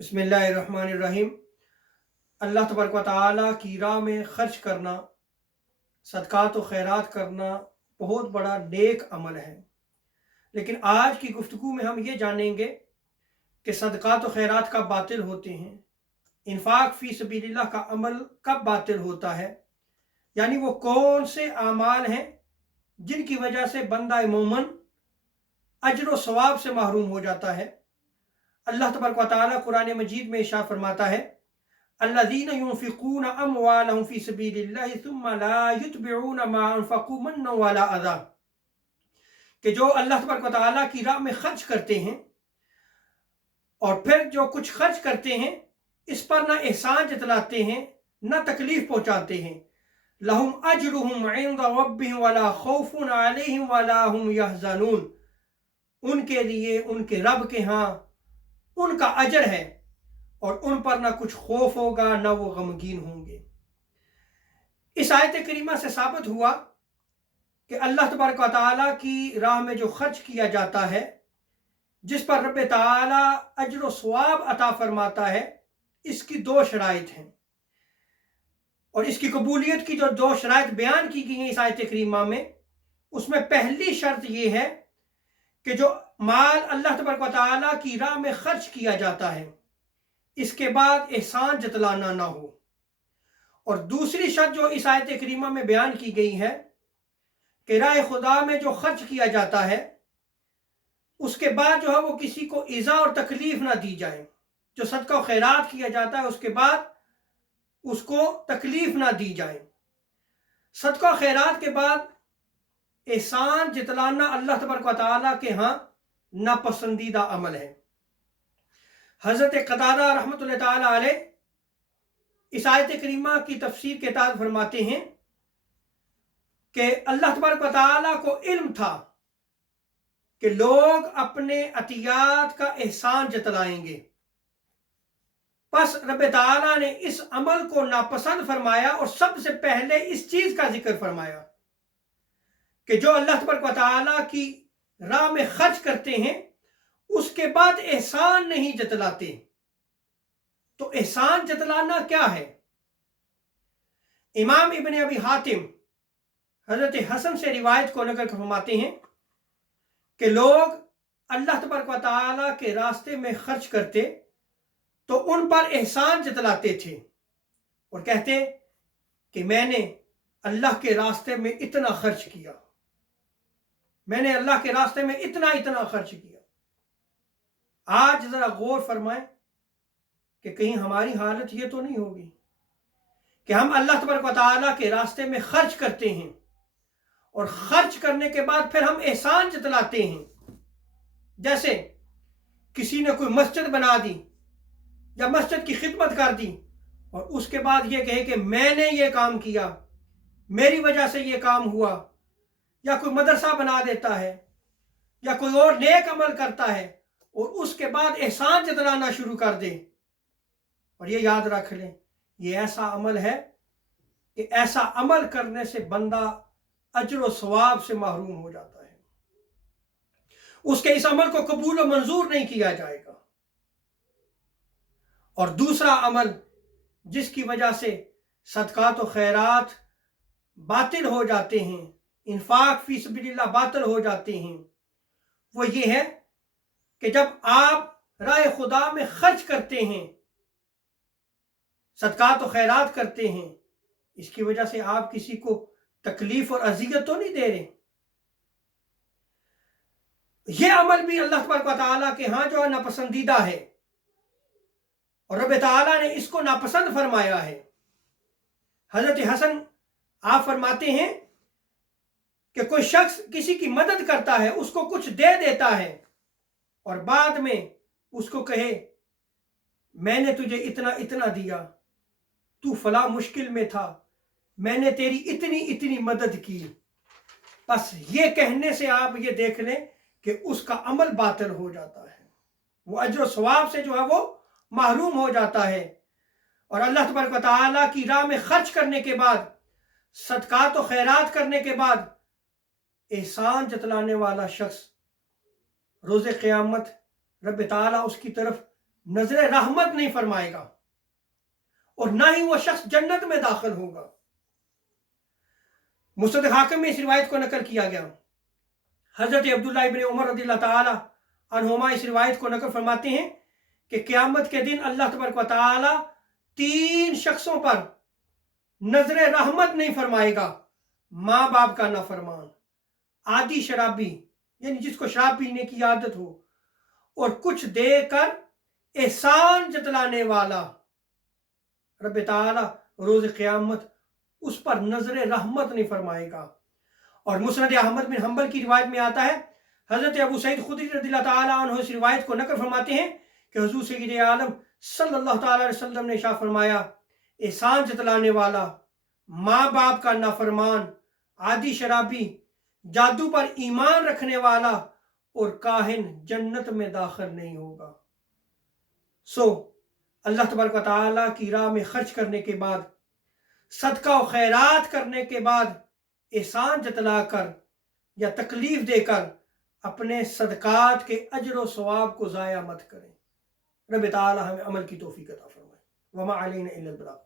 बिस्मिल्लाहिर्रहमानिर्रहीम। अल्लाह तबारक व तआला की राह में ख़र्च करना, सदक़ात व खैरात करना बहुत बड़ा नेक अमल है। लेकिन आज की गुफ्तगू में हम ये जानेंगे कि सदक़ात व खैरात कब बातिल होते हैं, इन्फ़ाक़ फ़ी सबीलिल्लाह का अमल कब बातिल होता है, यानी वो कौन से आमाल हैं जिनकी वजह से बंदा मोमन अज्र व सवाब से महरूम हो जाता है। अल्लाह तबारक व तआला कुरान मजीद में इरशाद फरमाता है, अल्लज़ीना युनफ़िक़ूना अम्वालहुम फ़ी सबीलिल्लाहि सुम्मा ला युतबिऊना मा अनफ़क़ू मन्नन वला अज़ा, कि जो अल्लाह तबारक व तआला की राह में खर्च करते हैं और फिर जो कुछ खर्च करते हैं इस पर ना एहसान जतलाते हैं ना तकलीफ पहुँचाते हैं। लहुम अजरुहुम इंद रब्बिहिम वला खौफुन अलैहिम वला हुम यहज़नून, उनके लिए उनके रब के यहाँ उनका अजर है और उन पर ना कुछ खौफ होगा ना वो गमगीन होंगे। इस आयत करीमा से साबित हुआ कि अल्लाह तबारक व तआला की राह में जो खर्च किया जाता है, जिस पर रब तआला अजर व सवाब अता फरमाता है, इसकी दो शराइत हैं और इसकी कबूलियत की जो दो शराइत बयान की गई हैं इस आयत करीमा में, उसमें पहली शर्त ये है कि जो माल अल्लाह तबारक व तआला की राह में खर्च किया जाता है इसके बाद एहसान जतलाना ना हो। और दूसरी शर्त जो इस आयत करीमा में बयान की गई है कि राह खुदा में जो खर्च किया जाता है उसके बाद जो है वो किसी को इज़ा और तकलीफ ना दी जाए। जो सदका और खैरात किया जाता है उसके बाद उसको तकलीफ ना दी जाए। सदका और खैरात के बाद एहसान जतलाना अल्लाह तबारक व तआला के यहाँ नापसंदीदा अमल है। हज़रत क़तादा रहमतुल्लाह तआला अलैह इस आयत करीमा की तफसीर के तहत फरमाते हैं कि अल्लाह तबारक व तआला को इल्म था कि लोग अपने अतियात का एहसान जतलाएंगे, बस रब तआला ने इस अमल को नापसंद फरमाया और सबसे पहले इस चीज का जिक्र फरमाया कि जो अल्लाह तबारक व तआला की राह में खर्च करते हैं उसके बाद एहसान नहीं जतलाते। तो एहसान जतलाना क्या है? इमाम इब्न अबी हातिम हजरत हसन से रिवायत को नकल फरमाते हैं कि लोग अल्लाह तबारक व तआला के रास्ते में खर्च करते तो उन पर एहसान जतलाते थे और कहते कि मैंने अल्लाह के रास्ते में इतना खर्च किया, मैंने अल्लाह के रास्ते में इतना इतना खर्च किया। आज जरा गौर फरमाएं कि कहीं हमारी हालत ये तो नहीं होगी कि हम अल्लाह तबारक व तआला के रास्ते में खर्च करते हैं और खर्च करने के बाद फिर हम एहसान जतलाते हैं। जैसे किसी ने कोई मस्जिद बना दी या मस्जिद की खिदमत कर दी और उसके बाद ये कहे कि मैंने ये काम किया, मेरी वजह से ये काम हुआ, या कोई मदरसा बना देता है या कोई और नेक अमल करता है और उसके बाद एहसान जतलाना शुरू कर दे। और ये याद रख लें, ये ऐसा अमल है कि ऐसा अमल करने से बंदा अज्र व सवाब से महरूम हो जाता है, उसके इस अमल को कबूल व मंजूर नहीं किया जाएगा। और दूसरा अमल जिसकी वजह से सदकात व खैरात बातिल हो जाते हैं, इन्फाक फी सबीलिल्लाह बातिल हो जाते हैं, वो ये है कि जब आप राह खुदा में खर्च करते हैं, सदकात व खैरात करते हैं, इसकी वजह से आप किसी को तकलीफ और अजियत तो नहीं दे रहे। यह अमल भी अल्लाह तबारक व तआला के यहाँ जो है नापसंदीदा है और रब तआला ने इसको नापसंद फरमाया है। हजरत हसन आप फरमाते हैं कि कोई शख्स किसी की मदद करता है, उसको कुछ दे देता है और बाद में उसको कहे मैंने तुझे इतना इतना दिया, तू फला मुश्किल में था, मैंने तेरी इतनी इतनी मदद की, बस ये कहने से आप ये देख लें कि उसका अमल बातिल हो जाता है, वो अज्र सवाब से जो है वो महरूम हो जाता है। और अल्लाह तबारक व तआला की राह में खर्च करने के बाद, सदकात व खैरात करने के बाद एहसान जतलाने वाला शख्स रोज़े क़यामत रब तआला उसकी तरफ नजर रहमत नहीं फरमाएगा और ना ही वो शख्स जन्नत में दाखिल होगा। मुस्तदरक हाकिम में इस रिवायत को नकल किया गया। हजरत अब्दुल्लाह इब्न उमर रज़ियल्लाहु ताला अन्हुमा इस रिवायत को नकल फरमाते हैं कि क़यामत के दिन अल्लाह तबारक व तआला 3 शख्सों पर नजर रहमत नहीं फरमाएगा। माँ बाप का नाफरमान, आदि शराबी यानी जिसको शराब पीने की आदत हो, और कुछ देकर एहसान जतलाने वाला। रब ताला रोज क़यामत उस पर नजर रहमत नहीं फरमाएगा। और मुस्नद अहमद बिन हंबल की रिवायत में आता है, हजरत अबू सईद खुदरी रज़ियल्लाहु ताला अन्हु इस रिवायत को नकल फरमाते हैं कि हुजूर सय्यद आलम सल्लल्लाहु ताला अलैहि वसल्लम ने इरशाद फरमाया, एहसान जतलाने वाला, माँ बाप का नाफरमान, आदि शराबी, जादू पर ईमान रखने वाला और काहिन जन्नत में दाखिल नहीं होगा। सो अल्लाह तबारक व तआला की राह में खर्च करने के बाद, सदका और खैरात करने के बाद एहसान जतलाकर या तकलीफ देकर अपने सदकात के अजर व सवाब को ज़ाया मत करें। रब ताला हमें अमल की तौफीक अता फरमाए। वमा अलैना इल्लल बलाग।